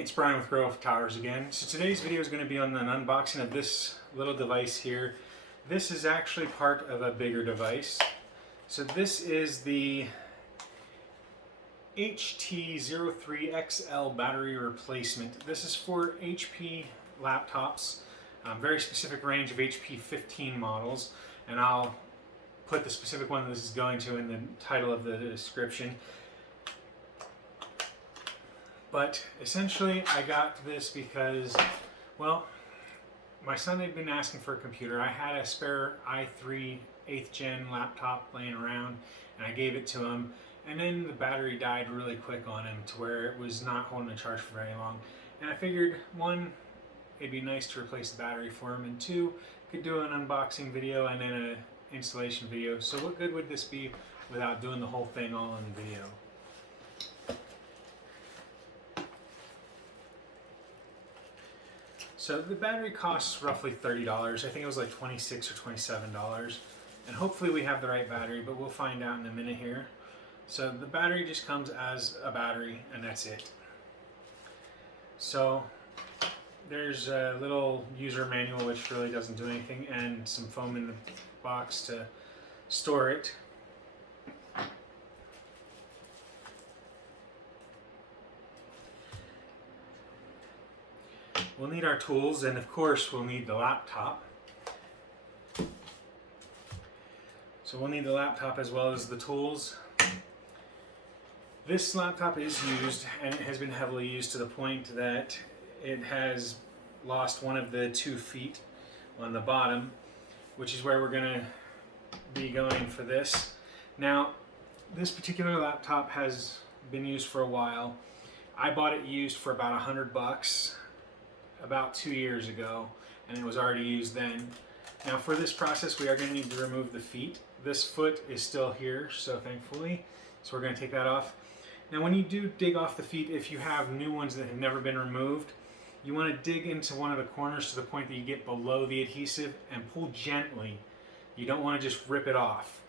It's Brian with GreyWolf Towers again. So today's video is going to be on an unboxing of this little device here. This is actually part of a bigger device. So this is the HT03XL battery replacement. This is for HP laptops, very specific range of HP 15 models, and I'll put the specific one this is going to in the title of the description. But essentially I got this because, well, my son had been asking for a computer. I had a spare i3 8th gen laptop laying around and I gave it to him, and then the battery died really quick on him to where it was not holding a charge for very long. And I figured, one, it'd be nice to replace the battery for him, and two, could do an unboxing video and then an installation video. So what good would this be without doing the whole thing all in video? So the battery costs roughly $30. I think it was like $26 or $27. And hopefully we have the right battery, but we'll find out in a minute here. So the battery just comes as a battery and that's it. So there's a little user manual which really doesn't do anything, and some foam in the box to store it. We'll need our tools, and of course we'll need the laptop. So we'll need the laptop as well as the tools. This laptop is used, and it has been heavily used to the point that it has lost one of the 2 feet on the bottom, which is where we're going to be going for this. Now, this particular laptop has been used for a while. I bought it used for about $100 about 2 years ago, and it was already used then. Now for this process we are going to need to remove the feet. This foot is still here, so thankfully, so we're going to take that off. Now when you do dig off the feet, if you have new ones that have never been removed, you want to dig into one of the corners to the point that you get below the adhesive and pull gently. You don't want to just rip it off.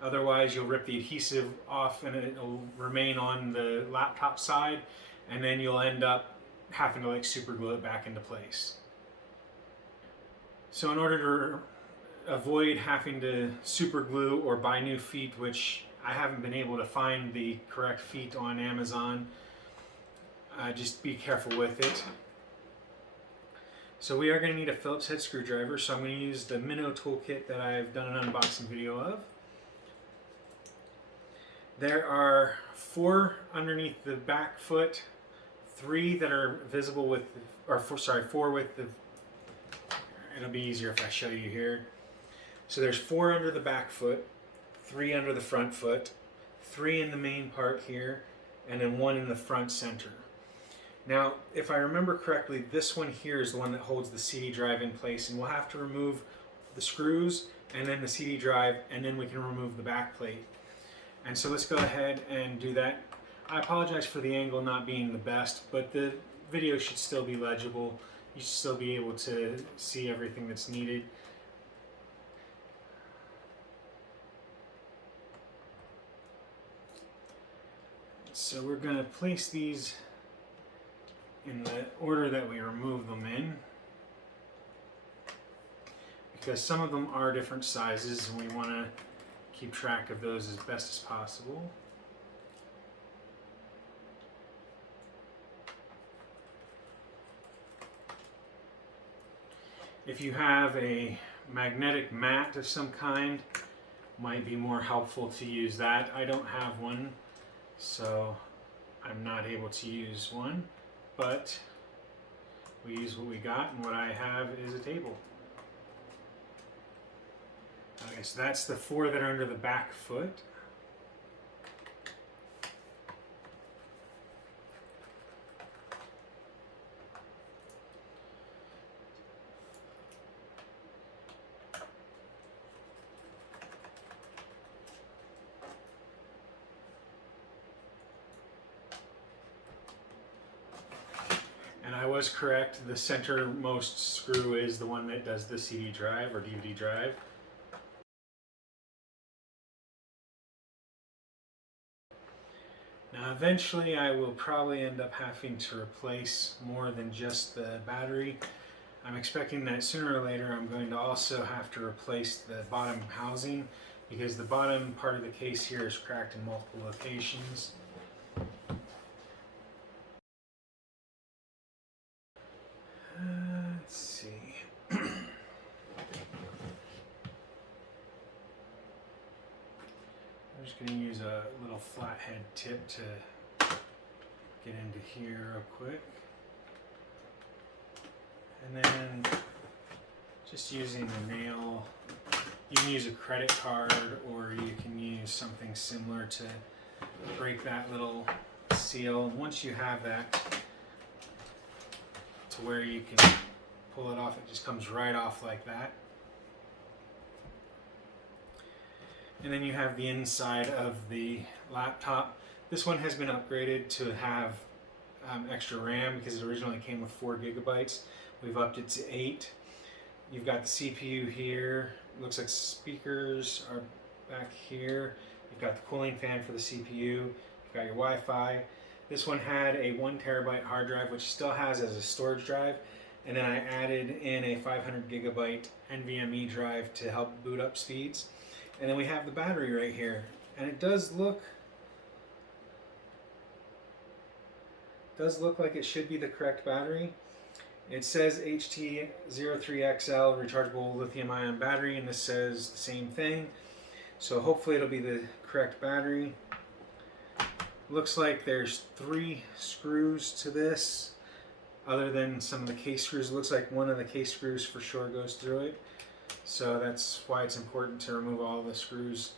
Otherwise you'll rip the adhesive off and it'll remain on the laptop side, and then you'll end up having to like super glue it back into place. So in order to avoid having to super glue or buy new feet, which I haven't been able to find the correct feet on Amazon, just be careful with it. So we are going to need a Phillips head screwdriver, so I'm going to use the Minnow toolkit that I've done an unboxing video of. There are 4 underneath the back foot, 3 that are visible with, or 4 with the, it'll be easier if I show you here. So there's 4 under the back foot, 3 under the front foot, 3 in the main part here, and then 1 in the front center. Now, if I remember correctly, this one here is the one that holds the CD drive in place, and we'll have to remove the screws and then the CD drive, and then we can remove the back plate. And so let's go ahead and do that. I apologize for the angle not being the best, but the video should still be legible. You should still be able to see everything that's needed. So we're going to place these in the order that we remove them in, because some of them are different sizes and we want to keep track of those as best as possible. If you have a magnetic mat of some kind, might be more helpful to use that. I don't have one, so I'm not able to use one, but we use what we got, and what I have is a table. Okay, so that's the 4 that are under the back foot. I was correct, the centermost screw is the one that does the CD drive or DVD drive. Now Eventually I will probably end up having to replace more than just the battery. I'm expecting that sooner or later I'm going to also have to replace the bottom housing, because the bottom part of the case here is cracked in multiple locations. Let's see. I'm just going to use a little flathead tip to get into here real quick. And then just using the nail, you can use a credit card or you can use something similar to break that little seal. Once you have that to where you can pull it off, it just comes right off like that. And then you have the inside of the laptop. This one has been upgraded to have extra RAM because it originally came with 4 gigabytes. We've upped it to 8. You've got the CPU here. It looks like speakers are back here. You've got the cooling fan for the CPU. You've got your Wi-Fi. This one had a 1 terabyte hard drive, which still has as a storage drive. And then I added in a 500 gigabyte NVMe drive to help boot up speeds. And then we have the battery right here. And it does look like it should be the correct battery. It says HT03XL rechargeable lithium-ion battery, and this says the same thing. So hopefully it'll be the correct battery. Looks like there's 3 screws to this, other than some of the case screws. It looks like one of the case screws for sure goes through it. So that's why it's important to remove all the screws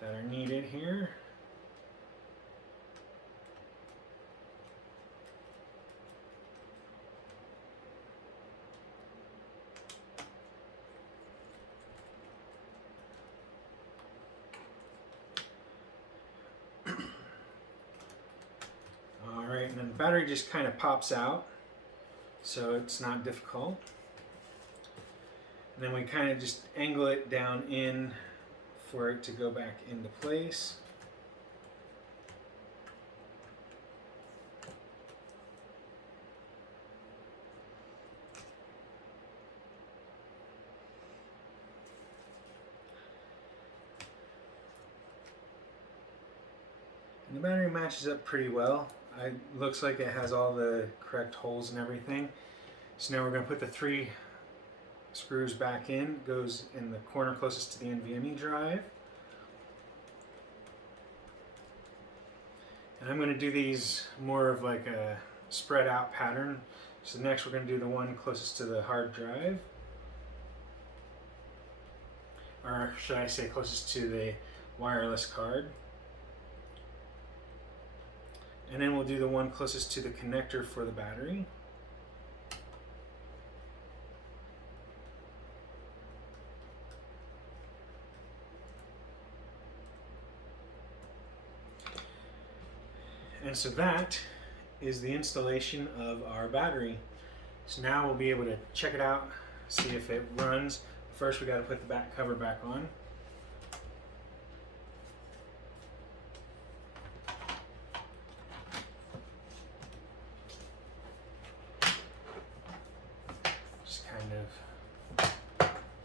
that are needed here. Alright, and then the battery just kind of pops out, so it's not difficult. And then we kind of just angle it down in for it to go back into place. And the battery matches up pretty well. It looks like it has all the correct holes and everything. So now we're going to put the 3 screws back in. Goes in the corner closest to the NVMe drive. And I'm going to do these more of like a spread out pattern. So next we're going to do the one closest to the hard drive. Or should I say closest to the wireless card. And then we'll do the one closest to the connector for the battery. And so that is the installation of our battery. So now we'll be able to check it out, see if it runs. First we got to put the back cover back on. Just kind of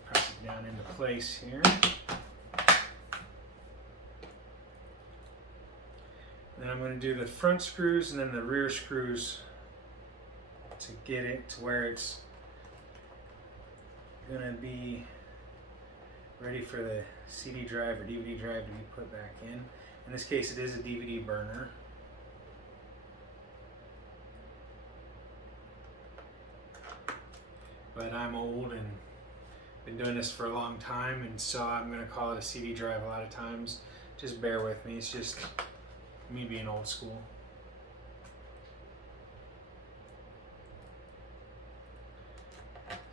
press it down into place here. Then I'm going to do the front screws and then the rear screws to get it to where it's going to be ready for the CD drive or DVD drive to be put back in. In this case it is a DVD burner. But I'm old and been doing this for a long time, and so I'm going to call it a CD drive a lot of times. Just bear with me, it's just me being old school.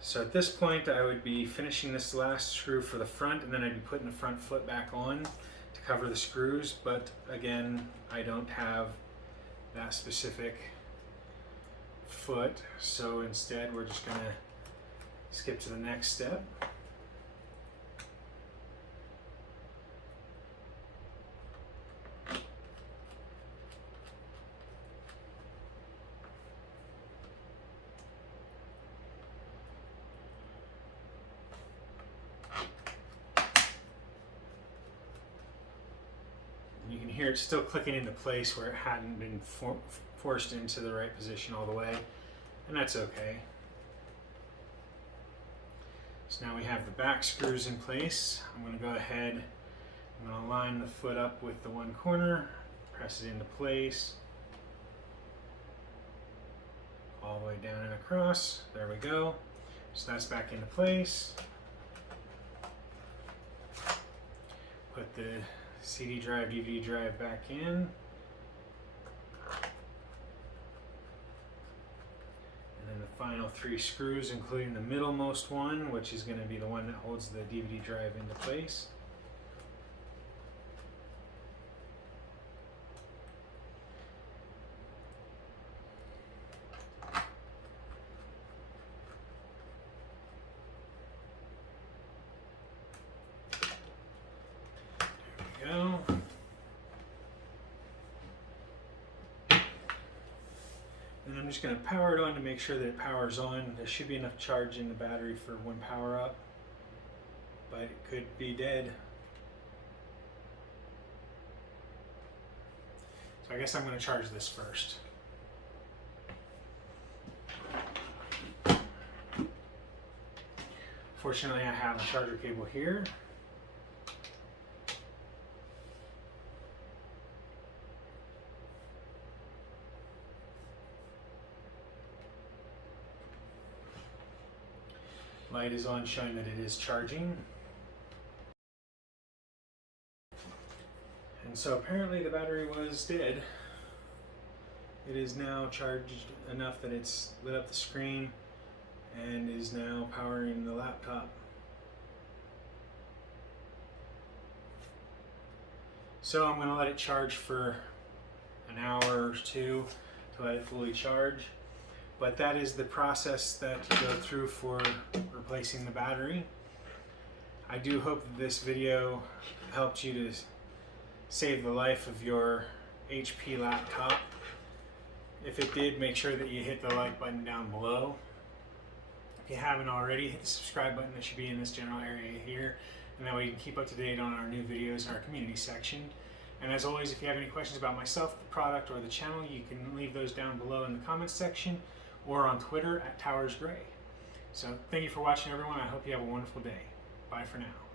So at this point I would be finishing this last screw for the front, and then I'd be putting the front foot back on to cover the screws, but again I don't have that specific foot, so instead we're just going to skip to the next step. can hear it's still clicking into place where it hadn't been forced into the right position all the way, and that's okay. So now we have the back screws in place. I'm going to go ahead, I'm going to line the foot up with the one corner, press it into place, all the way down and across. There we go. So that's back into place. Put the CD drive, DVD drive back in. And then the final 3 screws, including the middlemost one, which is going to be the one that holds the DVD drive into place. There we go. And I'm just going to power it on to make sure that it powers on. There should be enough charge in the battery for one power up, but it could be dead. So I guess I'm going to charge this first. Fortunately, I have a charger cable here. Light is on, showing that it is charging. And so apparently the battery was dead. It is now charged enough that it's lit up the screen and is now powering the laptop. So I'm going to let it charge for an hour or two to let it fully charge. But that is the process that you go through for replacing the battery. I do hope that this video helped you to save the life of your HP laptop. If it did, make sure that you hit the like button down below. If you haven't already, hit the subscribe button that should be in this general area here, and that way you can keep up to date on our new videos in our community section. And as always, if you have any questions about myself, the product, or the channel, you can leave those down below in the comments section or on Twitter @TowersGrey. So thank you for watching, everyone. I hope you have a wonderful day. Bye for now.